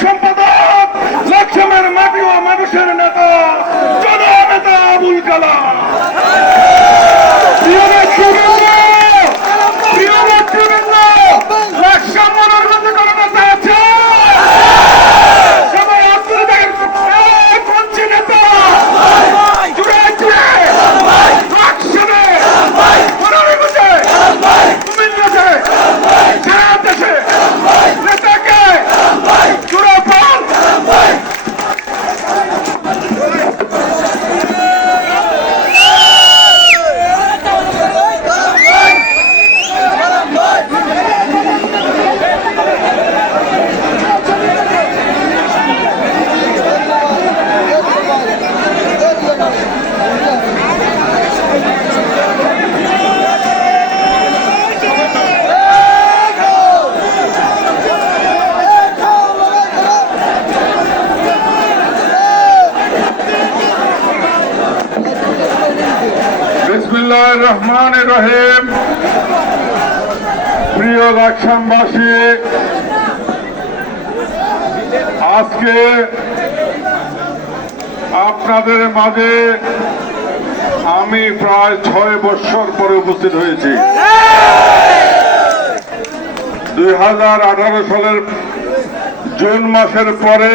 সম্পদ বিসমিল্লাহ রহমান রহিম। প্রিয় লাকসামবাসী, আজকে আপনাদের মাঝে আমি প্রায় ছয় বছর পরে উপস্থিত হয়েছি। দুই হাজার আঠারো সালের জুন মাসের পরে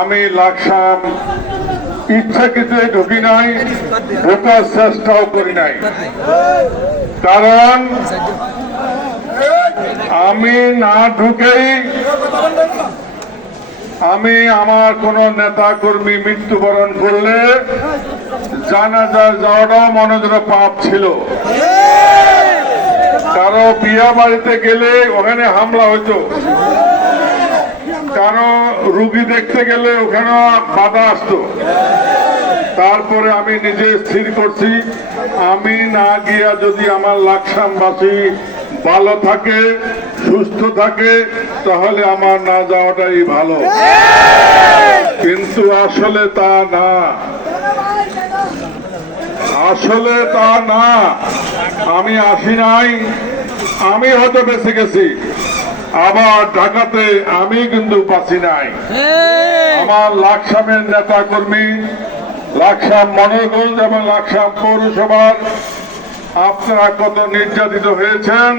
আমি লাকসাম ইচ্ছাকৃত ঢুকি নাই ঢোকার চেষ্টাও করি নাই। কারণ আমি না ঢুকেই আমি আমার কোন নেতা কর্মী মৃত্যুবরণ করলে জানাজার যাওয়াটাও মনোযোগ পাপ ছিল। কারও বিয়া বাড়িতে গেলে ওখানে হামলা হইতো। কারও রুগী দেখতে গেলে ওখানে বাধা আসতো। তারপরে আমি নিজে স্থির করছি, আমি না গিয়া যদি আমার লাকসামবাসী ভালো থাকে, সুস্থ থাকে, তাহলে আমার না যাওয়াটাই ভালো। কিন্তু আসলে তা না। আসলে তা না। আমি আসি নাই, আমি হয়তো বেঁচে গেছি। আবার ঢাকাতে আমি কিন্তু বাঁচি নাই। আমার লাকসামের নেতা কর্মী লাকসাম মনোরগঞ্জ এবং লাকসাম পৌরসভার আপনারা কত নির্যাতিত হয়েছেন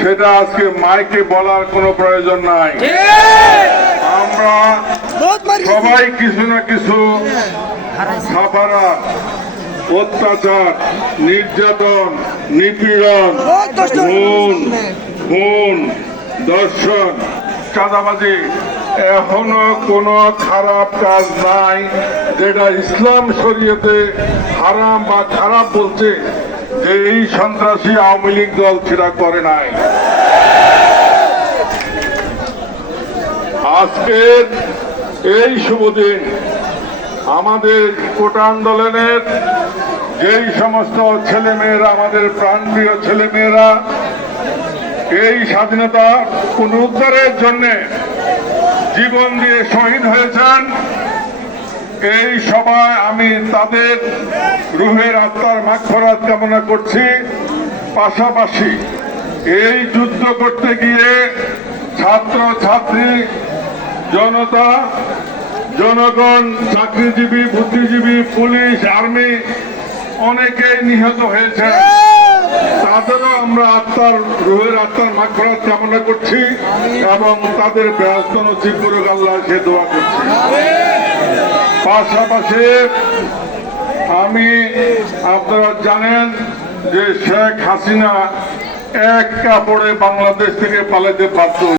সেটা আজকে মাইকে বলার কোনো প্রয়োজন নাই। আমরা সবাই কিছু না কিছু সাফারা অত্যাচার নির্যাতন নিপীড়ন খুন খুন দর্শন চাঁদাবাজি এখনও কোনো খারাপ কাজ নাই। যেটা ইসলাম শরীয়তে হারাম বা খারাপ বলছে, যে এই সন্ত্রাসী আওয়ামী লীগ দল সেটা করে নাই। আজকের এই শুভ দিন, আমাদের কোটা আন্দোলনের যেই সমস্ত ছেলেমেয়েরা, আমাদের প্রাণপ্রিয় ছেলেমেয়েরা এই স্বাধীনতা পুনরুদ্ধারের জন্য জীবন দিয়ে শহীদ হয়েছেন। এই সভায় আমি তাদের রুহের আত্মার মাগফরাত কামনা করছি। পাশাপাশি এই যুদ্ধ করতে গিয়ে ছাত্র ছাত্রী জনতা, জনগণ, চাকরিজীবী, বুদ্ধিজীবী, পুলিশ, আর্মি অনেকেই নিহত হয়েছে তাদেরও আমরা আত্মার, রোহের আত্মার মাগফরাত কামনা করছি এবং তাদের ব্যস্ত নসিব করুক আল্লাহ, সে দোয়া করছি পাশাপাশি আমি, আপনারা জানেন যে শেখ হাসিনা এক কাপড়ে বাংলাদেশ থেকে পালাতে বাধ্য।